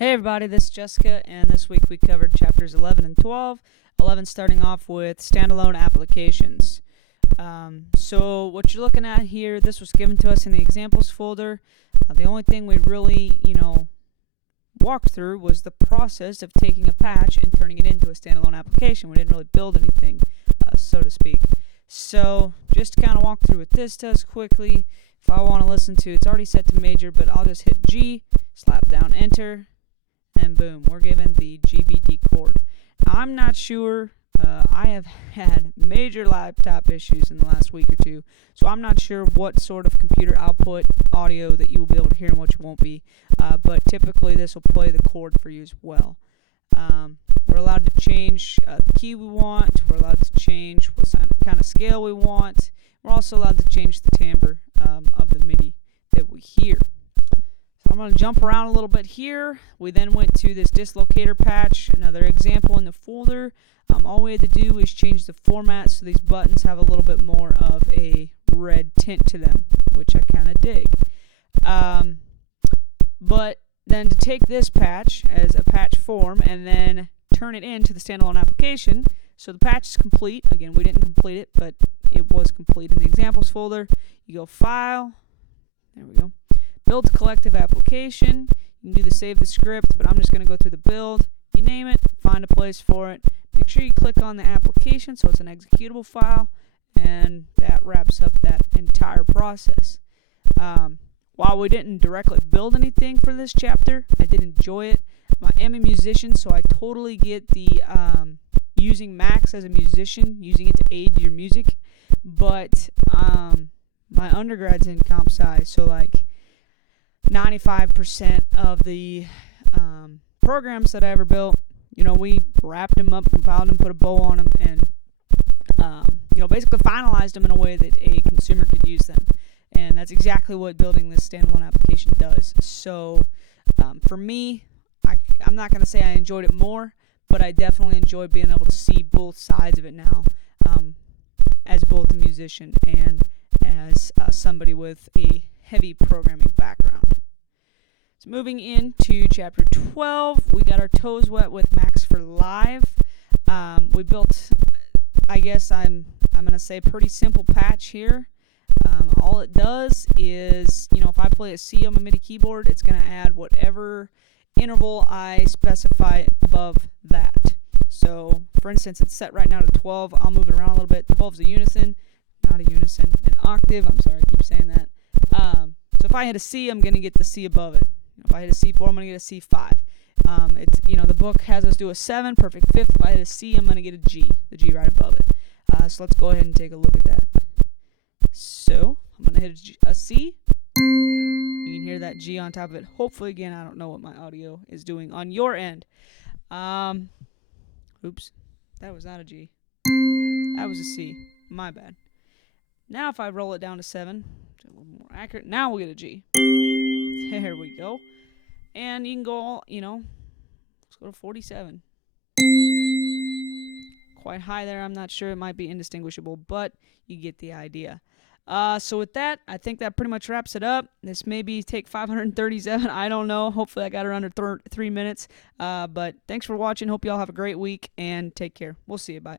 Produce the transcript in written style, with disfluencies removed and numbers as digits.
Hey everybody, this is Jessica, and this week we covered chapters 11 and 12. 11 starting off with standalone applications. So what you're looking at here, this was given to us in the examples folder. The only thing we really, walked through was the process of taking a patch and turning it into a standalone application. We didn't really build anything, so to speak. So just to kind of walk through what this does quickly, if I want to listen to, it's already set to major, but I'll just hit G, slap down enter, and boom, we're given the GBD chord. Now, I'm not sure. I have had major laptop issues in the last week or two, so I'm not sure what sort of computer output audio that you will be able to hear and what you won't be, but typically this will play the chord for you as well. We're allowed to change the key we want. We're allowed to change what kind of scale we want. We're also allowed to change the timbre of the MIDI that we hear. I'm going to jump around a little bit here. We then went to this dislocator patch, another example in the folder. All we had to do is change the format so these buttons have a little bit more of a red tint to them, which I kind of dig. But then to take this patch as a patch form and then turn it into the standalone application, so the patch is complete. Again, we didn't complete it, but it was complete in the examples folder. You go File, there we go. Build to collective application. You can do the save the script, but I'm just going to go through the build. You name it, find a place for it. Make sure you click on the application so it's an executable file, and that wraps up that entire process. While we didn't directly build anything for this chapter, I did enjoy it. I am a musician, so I totally get the using Macs as a musician, using it to aid your music, but my undergrad's in comp sci, so like 95% of the programs that I ever built, we wrapped them up, compiled them, put a bow on them, and basically finalized them in a way that a consumer could use them. And that's exactly what building this standalone application does. So for me, I'm not going to say I enjoyed it more, but I definitely enjoyed being able to see both sides of it now, as both a musician and as somebody with a heavy programming background. So moving into chapter 12, we got our toes wet with Max for Live. We built, I guess I'm going to say, pretty simple patch here. All it does is, if I play a C on my MIDI keyboard, it's going to add whatever interval I specify above that. So, for instance, it's set right now to 12. I'll move it around a little bit. 12 is a unison, not a unison, an octave. I'm sorry, I keep saying that. So if I hit a C, I'm going to get the C above it. If I hit a C4, I'm going to get a C5. The book has us do a 7, perfect fifth. If I hit a C, I'm going to get a G, the G right above it. So let's go ahead and take a look at that. So I'm going to hit a C. You can hear that G on top of it. Hopefully, again, I don't know what my audio is doing on your end. Oops, that was not a G. That was a C. My bad. Now if I roll it down to 7, a little more accurate, now we'll get a G. There we go. And you can go, let's go to 47. Quite high there. I'm not sure. It might be indistinguishable, but you get the idea. So with that, I think that pretty much wraps it up. This may take 537. I don't know. Hopefully I got it under 3 minutes. But thanks for watching. Hope you all have a great week, and take care. We'll see you. Bye.